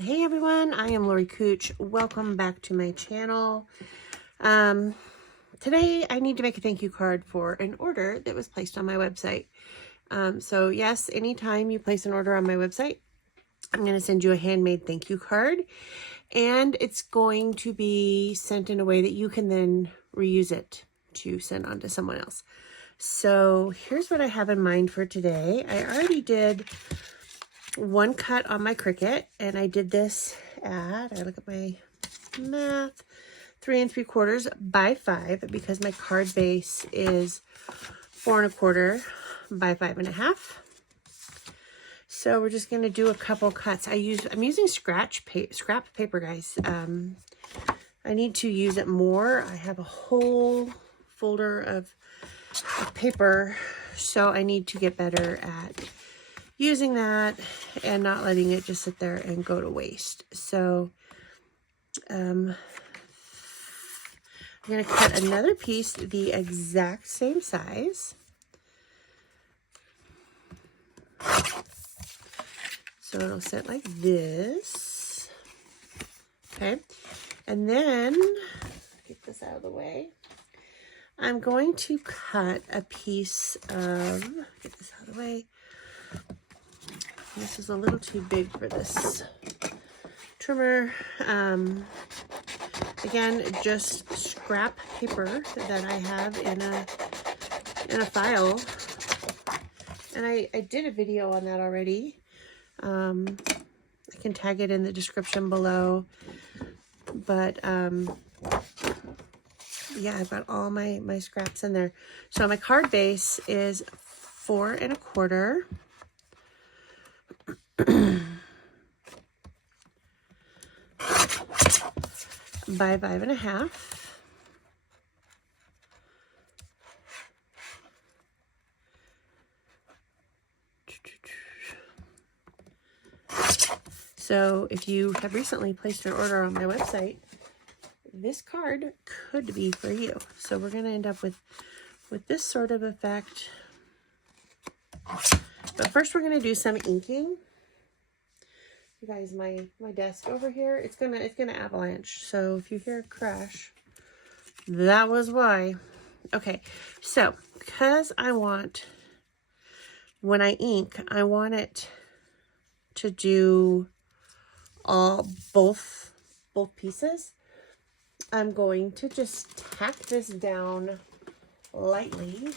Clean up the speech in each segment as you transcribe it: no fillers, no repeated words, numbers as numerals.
Hey everyone, I am Lori Cooch. Welcome back to my channel. Today I need to make a thank you card for an order that was placed on my website. So yes, anytime you place an order on my website, I'm going to send you a handmade thank you card, and it's going to be sent in a way that you can then reuse it to send on to someone else. So here's what I have in mind for today. I already did one cut on my Cricut, and I did this at, I look at my math, 3 3/4 by 5, because my card base is 4 1/4 by 5 1/2. So we're just going to do a couple cuts. I'm using scrap paper, guys. I need to use it more. I have a whole folder of paper, so I need to get better at using that and not letting it just sit there and go to waste. So I'm going to cut another piece the exact same size. So it'll sit like this. Okay. And then, get this out of the way, I'm going to cut a piece of, get this out of the way. This is a little too big for this trimmer. Again, just scrap paper that I have in a file. And I did a video on that already. I can tag it in the description below. But yeah, I've got all my scraps in there. So my card base is 4 1/4 by 5 1/2. So if you have recently placed an order on my website, this card could be for you. So we're going to end up with this sort of effect. But first we're going to do some inking. You guys, my desk over here, it's gonna avalanche. So if you hear a crash, that was why. Okay, so because I want, when I ink, I want it to do both pieces. I'm going to just tack this down lightly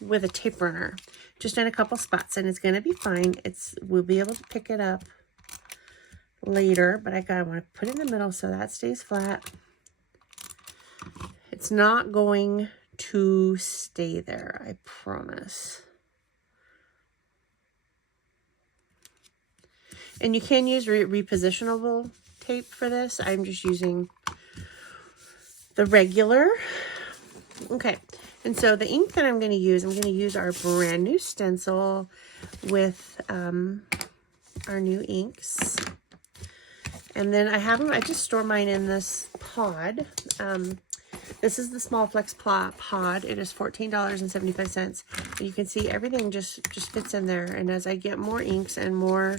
with a tape runner, just in a couple spots, and it's going to be fine. We'll be able to pick it up later, but I want to put it in the middle so that stays flat. It's not going to stay there, I promise. And you can use repositionable tape for this. I'm just using the regular. Okay, and so the ink that I'm going to use our brand new stencil with our new inks. And then I just store mine in this pod. This is the Small Flex pod. It is $14.75. You can see everything just fits in there. And as I get more inks and more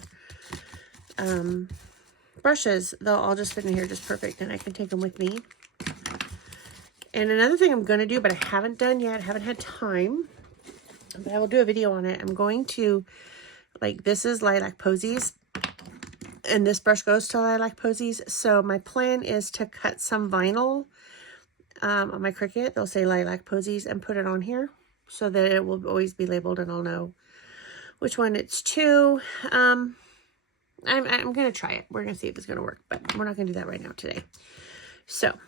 brushes, they'll all just fit in here just perfect, and I can take them with me. And another thing I'm going to do, but I haven't done yet, haven't had time, but I will do a video on it. I'm going to, this is Lilac Posies, and this brush goes to Lilac Posies. So my plan is to cut some vinyl on my Cricut. They'll say Lilac Posies, and put it on here so that it will always be labeled and I'll know which one it's to. I'm going to try it. We're going to see if it's going to work, but we're not going to do that right now today. So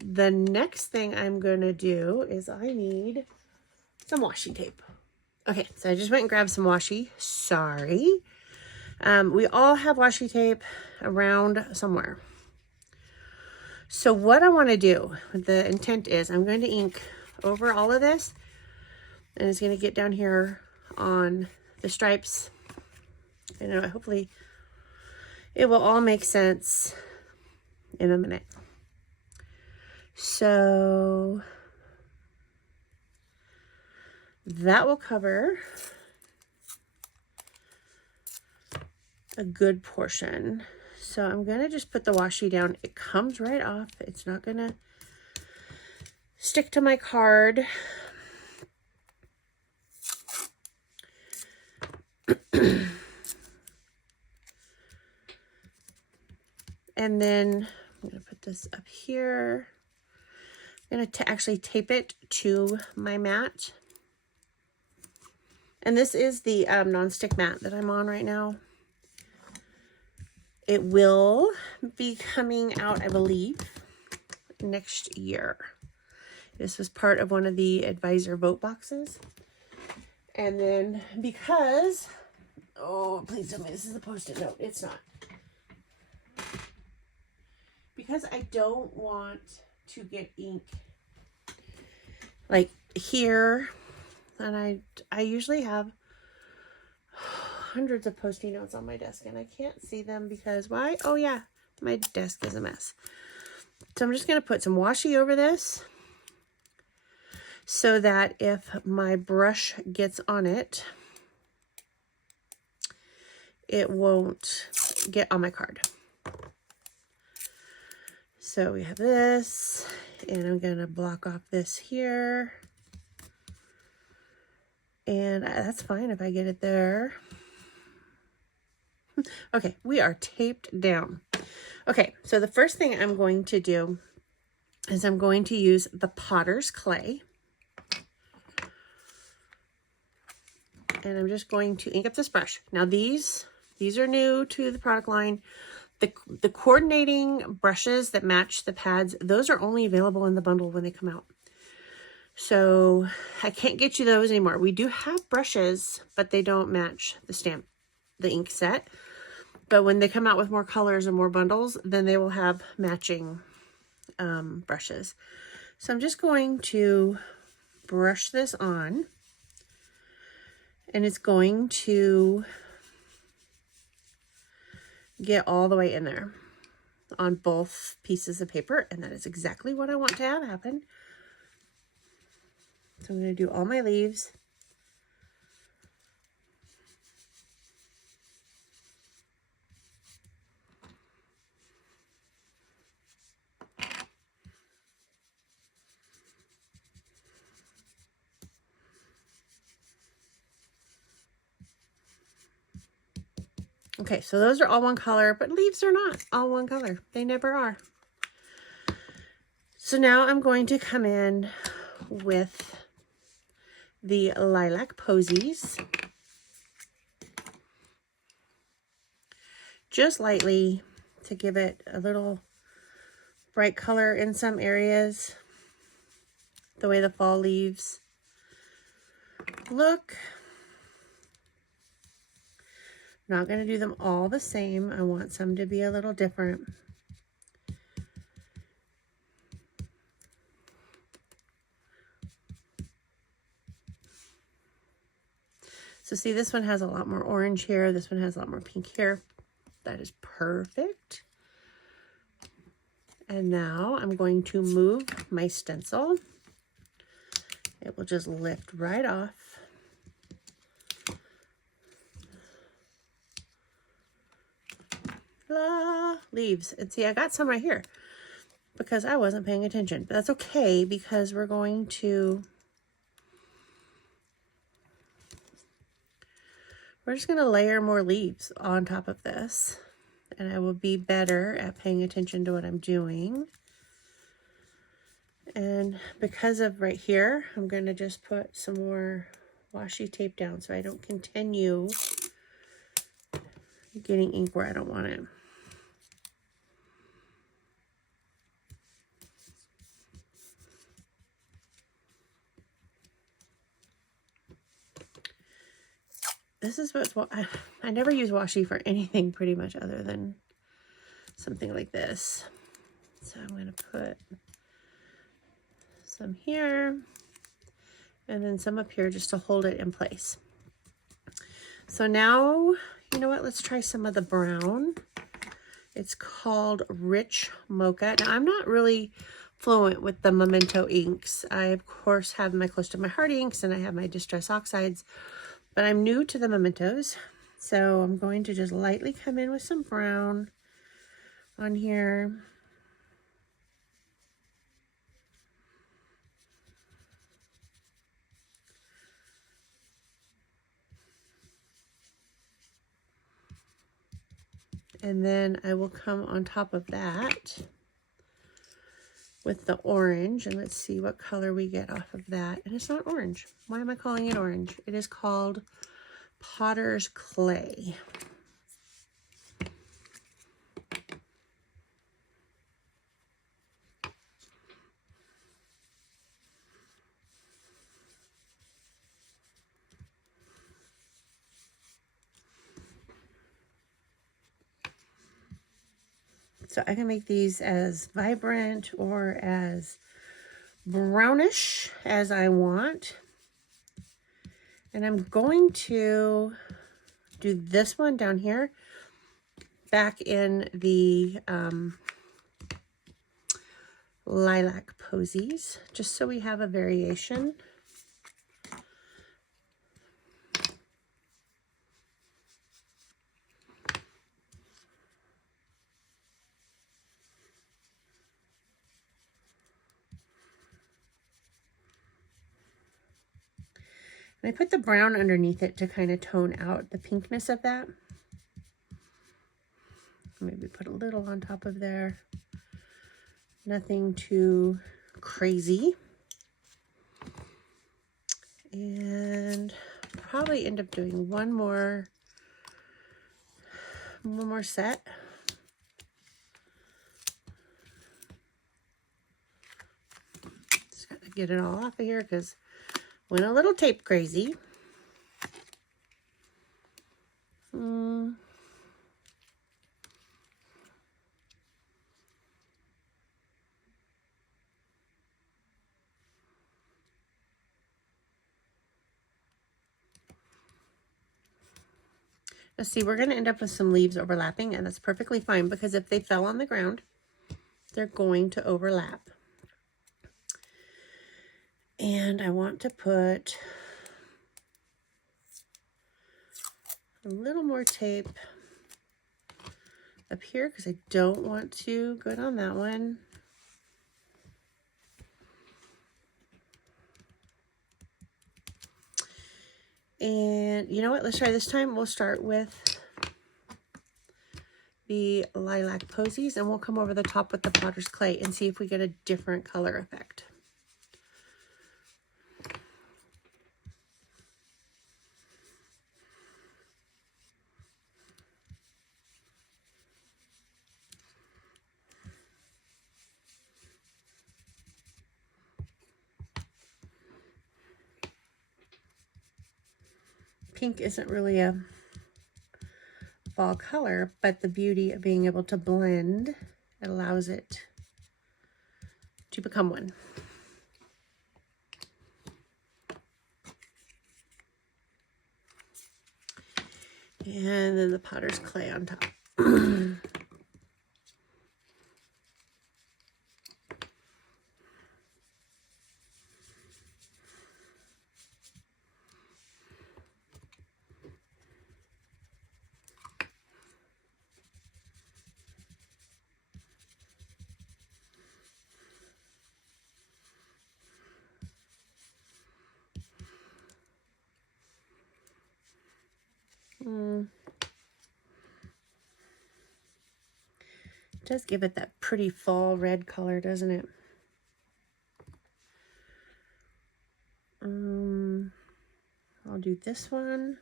the next thing I'm going to do is I need some washi tape. Okay, so I just went and grabbed some washi. Sorry. We all have washi tape around somewhere. So what I want to do, the intent is I'm going to ink over all of this, and it's going to get down here on the stripes. And hopefully it will all make sense in a minute. So that will cover a good portion. So I'm going to just put the washi down. It comes right off. It's not going to stick to my card. And then I'm going to put this up here. I'm going to actually tape it to my mat. And this is the nonstick mat that I'm on right now. It will be coming out, I believe, next year. This was part of one of the advisor vote boxes. And then because, oh, please tell me this is a Post-it note. It's not. Because I don't want to get ink like here, and I usually have hundreds of Post-it notes on my desk, and I can't see them because why? Oh yeah, my desk is a mess. So I'm just going to put some washi over this so that if my brush gets on it, it won't get on my card. So we have this, and I'm going to block off this here. And that's fine if I get it there. Okay, we are taped down. Okay, so the first thing I'm going to do is I'm going to use the Potter's Clay. And I'm just going to ink up this brush. Now these are new to the product line. The coordinating brushes that match the pads, those are only available in the bundle when they come out. So I can't get you those anymore. We do have brushes, but they don't match the ink set. But when they come out with more colors and more bundles, then they will have matching brushes. So I'm just going to brush this on, and it's going to get all the way in there on both pieces of paper, and that is exactly what I want to have happen. So I'm going to do all my leaves. Okay, so those are all one color, but leaves are not all one color. They never are. So now I'm going to come in with the Lilac Posies. Just lightly to give it a little bright color in some areas. The way the fall leaves look. I'm not going to do them all the same. I want some to be a little different. So see, this one has a lot more orange here. This one has a lot more pink here. That is perfect. And now I'm going to move my stencil. It will just lift right off. Leaves. And see, I got some right here because I wasn't paying attention. But that's okay because we're just going to layer more leaves on top of this. And I will be better at paying attention to what I'm doing. And because of right here, I'm going to just put some more washi tape down so I don't continue getting ink where I don't want it. This is what I never use washi for anything pretty much other than something like this. So I'm going to put some here and then some up here just to hold it in place. So now, you know what? Let's try some of the brown. It's called Rich Mocha. Now, I'm not really fluent with the Memento inks. I, of course, have my Close to My Heart inks and I have my Distress Oxides, but I'm new to the Mementos. So I'm going to just lightly come in with some brown on here. And then I will come on top of that with the orange, and let's see what color we get off of that. And it's not orange. Why am I calling it orange? It is called Potter's Clay. So I can make these as vibrant or as brownish as I want. And I'm going to do this one down here back in the Lilac Posies, just so we have a variation. And I put the brown underneath it to kind of tone out the pinkness of that. Maybe put a little on top of there. Nothing too crazy. And probably end up doing one more set. Just gotta get it all off of here because went a little tape crazy. Let's see, we're going to end up with some leaves overlapping, and that's perfectly fine because if they fell on the ground, they're going to overlap. And I want to put a little more tape up here because I don't want to go on that one. And you know what? Let's try this time. We'll start with the Lilac Posies, and we'll come over the top with the Potter's Clay and see if we get a different color effect. Pink isn't really a fall color, but the beauty of being able to blend, it allows it to become one. And then the Potter's Clay on top. It does give it that pretty fall red color, doesn't it? I'll do this one.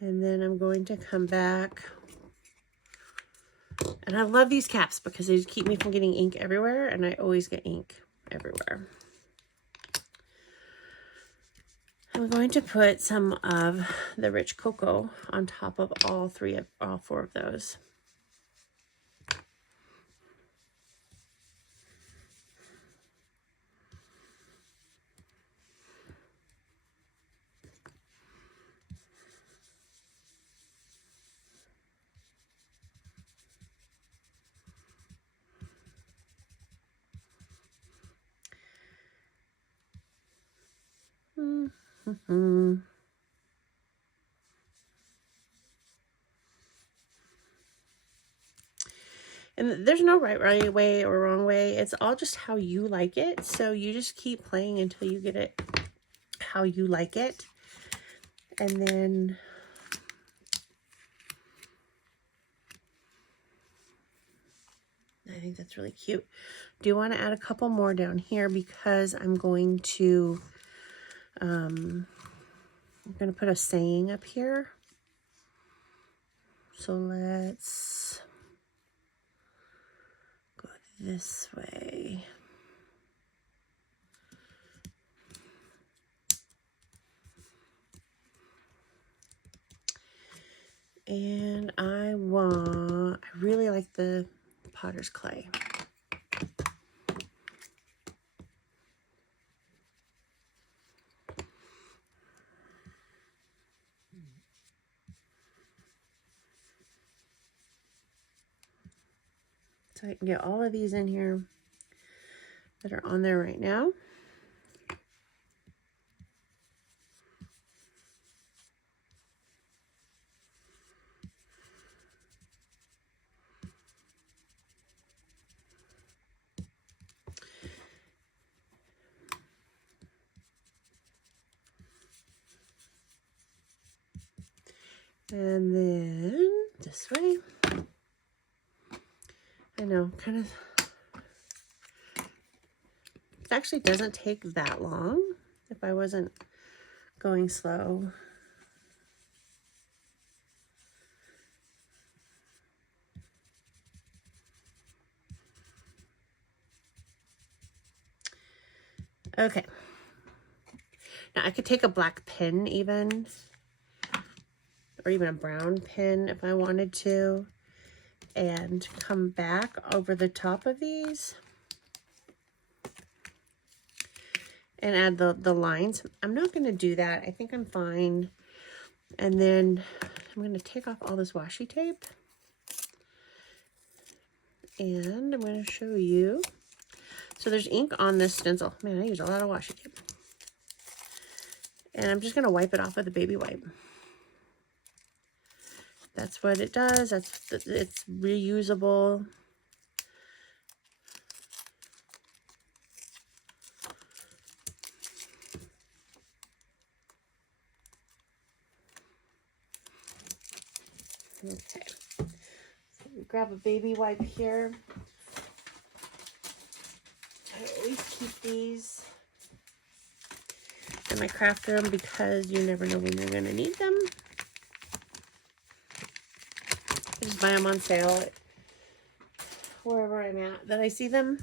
And then I'm going to come back. And I love these caps because they keep me from getting ink everywhere, and I always get ink everywhere. I'm going to put some of the Rich Cocoa on top of all four of those. And there's no right way or wrong way. It's all just how you like it. So you just keep playing until you get it how you like it. And then I think that's really cute. Do want to add a couple more down here because I'm going to put a saying up here. So let's go this way. And I really like the potter's clay. So I can get all of these in here that are on there right now. And then this way. I know, kind of. It actually doesn't take that long if I wasn't going slow. Okay. Now I could take a black pen even, or even a brown pen if I wanted to, and come back over the top of these and add the lines. I'm not going to do that. I think I'm fine. And then I'm going to take off all this washi tape. And I'm going to show you. So there's ink on this stencil. Man, I use a lot of washi tape. And I'm just going to wipe it off with a baby wipe. That's what it does. It's reusable. Okay. So we grab a baby wipe here. I always keep these in my craft room because you never know when you're going to need them. I just buy them on sale at wherever I'm at that I see them.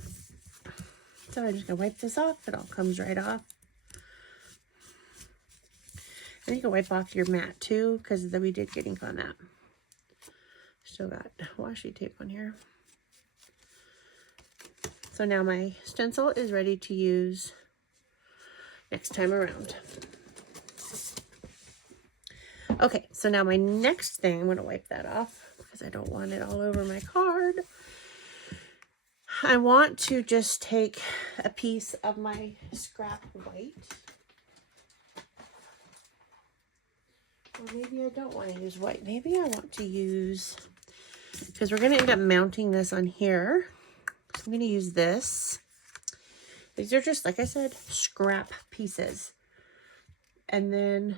So I'm just going to wipe this off. It all comes right off. And you can wipe off your mat too, because we did get ink on that. Still got washi tape on here. So now my stencil is ready to use next time around. Okay, so now my next thing, I'm going to wipe that off because I don't want it all over my card. I want to just take a piece of my scrap white. Or maybe I don't want to use white. Maybe I want to use, because we're going to end up mounting this on here. So I'm going to use this. These are just, like I said, scrap pieces. And then,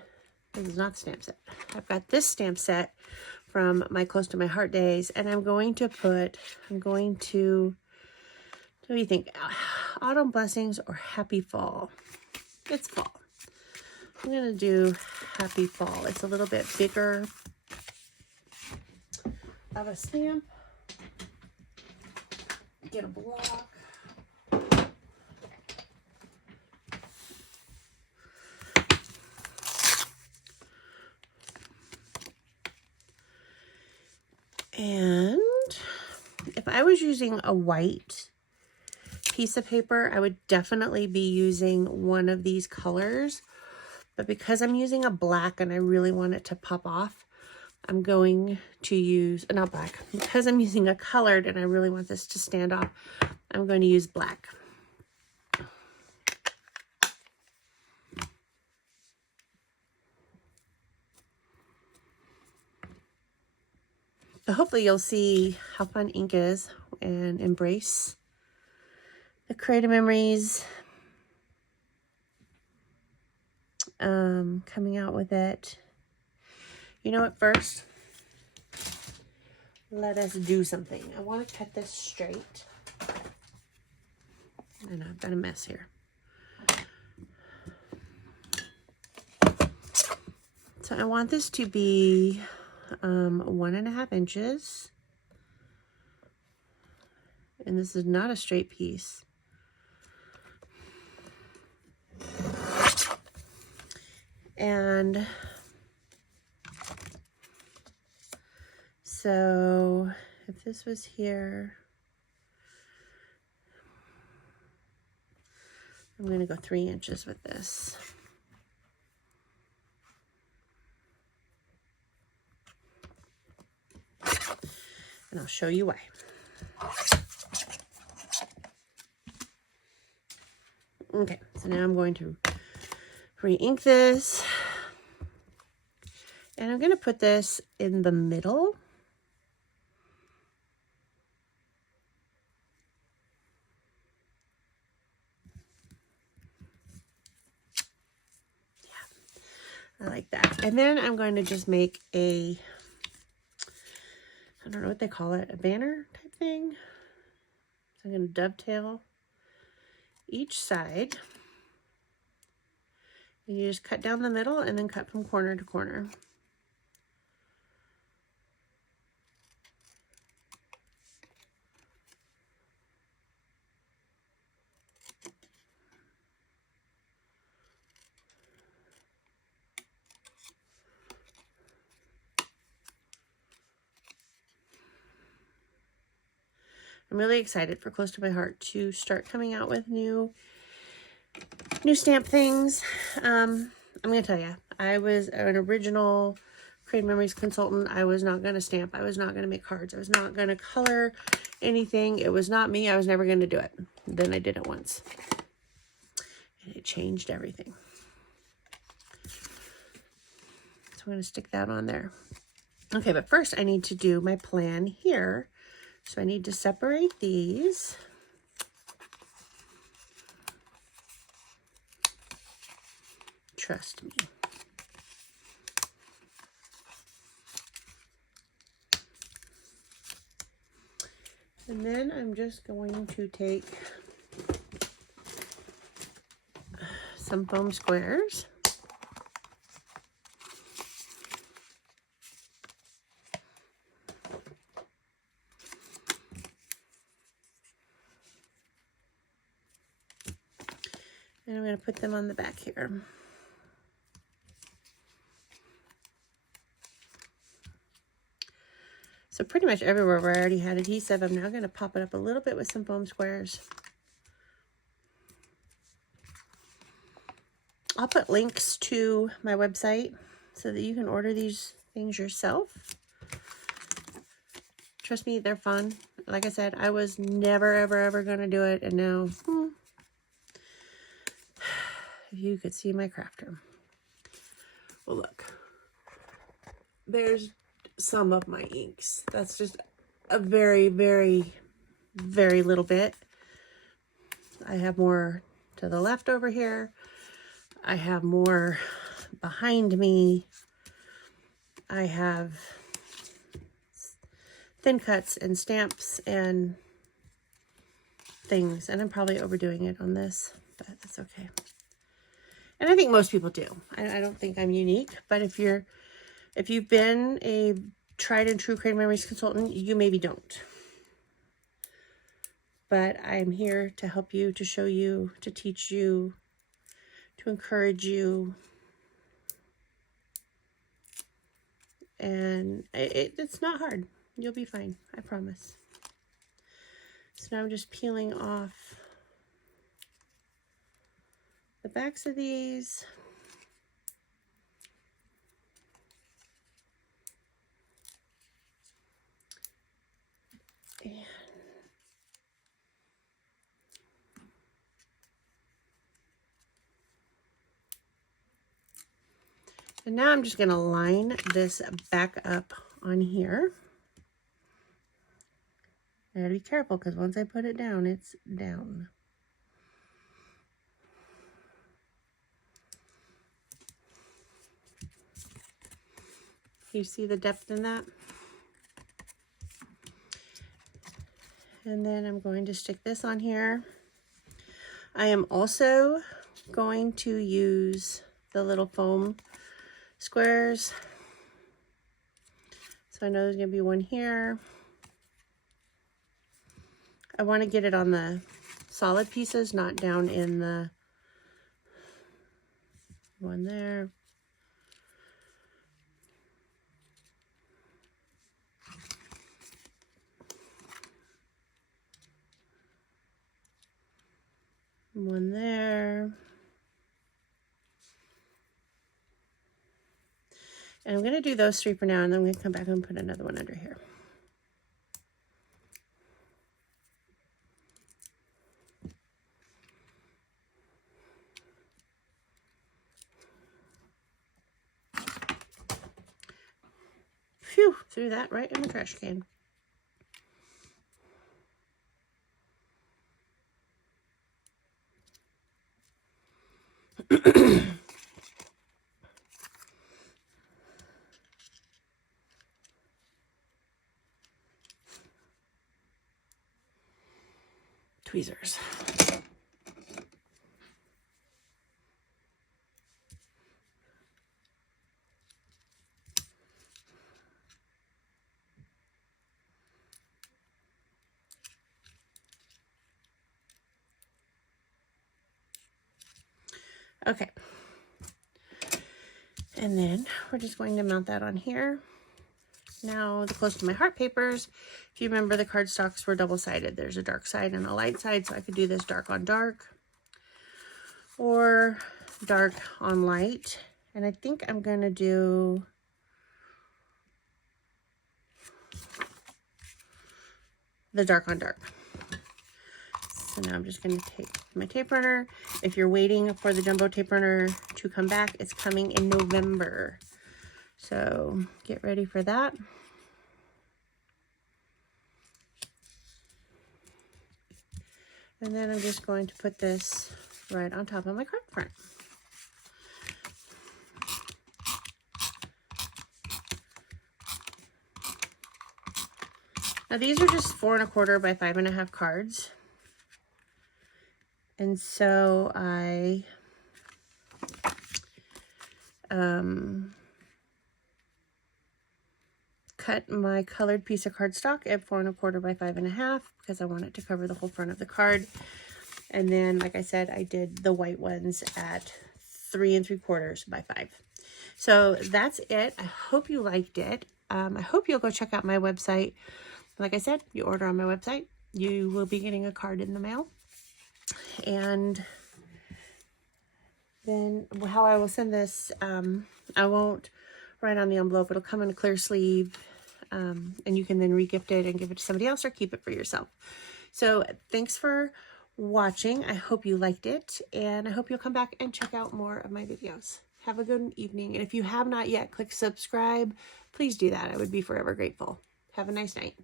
this is not the stamp set. I've got this stamp set from my Close to My Heart days. And I'm going to, what do you think? Autumn Blessings or Happy Fall? It's fall. I'm going to do Happy Fall. It's a little bit bigger of a stamp. Get a block. And if I was using a white piece of paper, I would definitely be using one of these colors. But because I'm using a black and I really want it to pop off, I'm going to use, not black, because I'm using a colored and I really want this to stand off, I'm going to use black. So hopefully you'll see how fun ink is and embrace the creative memories coming out with it. You know what, first, let us do something. I want to cut this straight. I know I've got a mess here. So I want this to be 1.5 inches. And this is not a straight piece. And so if this was here, I'm going to go 3 inches with this. And I'll show you why. Okay, so now I'm going to re-ink this. And I'm going to put this in the middle. Yeah, I like that. And then I'm going to just make a, I don't know what they call it, a banner type thing. So I'm going to dovetail each side. And you just cut down the middle and then cut from corner to corner. I'm really excited for Close to My Heart to start coming out with new stamp things. I'm going to tell you, I was an original Creative Memories consultant. I was not going to stamp. I was not going to make cards. I was not going to color anything. It was not me. I was never going to do it. Then I did it once. And it changed everything. So I'm going to stick that on there. Okay, but first I need to do my plan here. So I need to separate these. Trust me. And then I'm just going to take some foam squares. And I'm going to put them on the back here. So pretty much everywhere where I already had adhesive, I'm now going to pop it up a little bit with some foam squares. I'll put links to my website so that you can order these things yourself. Trust me, they're fun. Like I said, I was never, ever going to do it. And now, if you could see my craft room. Well, look. There's some of my inks. That's just a very, very, very little bit. I have more to the left over here. I have more behind me. I have thin cuts and stamps and things. And I'm probably overdoing it on this, but that's okay. And I think most people do. I don't think I'm unique, but if you've been a tried and true Creative Memories consultant, you maybe don't. But I'm here to help you, to show you, to teach you, to encourage you. And it's not hard. You'll be fine. I promise. So now I'm just peeling off the backs of these. And now I'm just going to line this back up on here. I gotta be careful because once I put it down, it's down. You see the depth in that? And then I'm going to stick this on here. I am also going to use the little foam squares. So I know there's going to be one here. I want to get it on the solid pieces, not down in the one there. One there. And I'm going to do those three for now, and then I'm going to come back and put another one under here. Phew, threw that right in the trash can. Tweezers. Okay. And then we're just going to mount that on here. Now, the Close to My Heart papers, if you remember, the cardstocks were double-sided. There's a dark side and a light side, so I could do this dark on dark or dark on light. And I think I'm going to do the dark on dark. So now I'm just going to take my tape runner. If you're waiting for the jumbo tape runner to come back, it's coming in November. So get ready for that. And then I'm just going to put this right on top of my card front. Now these are just 4 1/4 by 5 1/2 cards. And so I cut my colored piece of cardstock at 4 1/4 by 5 1/2 because I want it to cover the whole front of the card. And then, like I said, I did the white ones at 3 3/4 by 5. So that's it. I hope you liked it. I hope you'll go check out my website. Like I said, you order on my website, you will be getting a card in the mail. And then how I will send this, I won't write on the envelope. It'll come in a clear sleeve, and you can then re-gift it and give it to somebody else or keep it for yourself. So thanks for watching. I hope you liked it, and I hope you'll come back and check out more of my videos. Have a good evening, and if you have not yet clicked subscribe, please do that. I would be forever grateful. Have a nice night.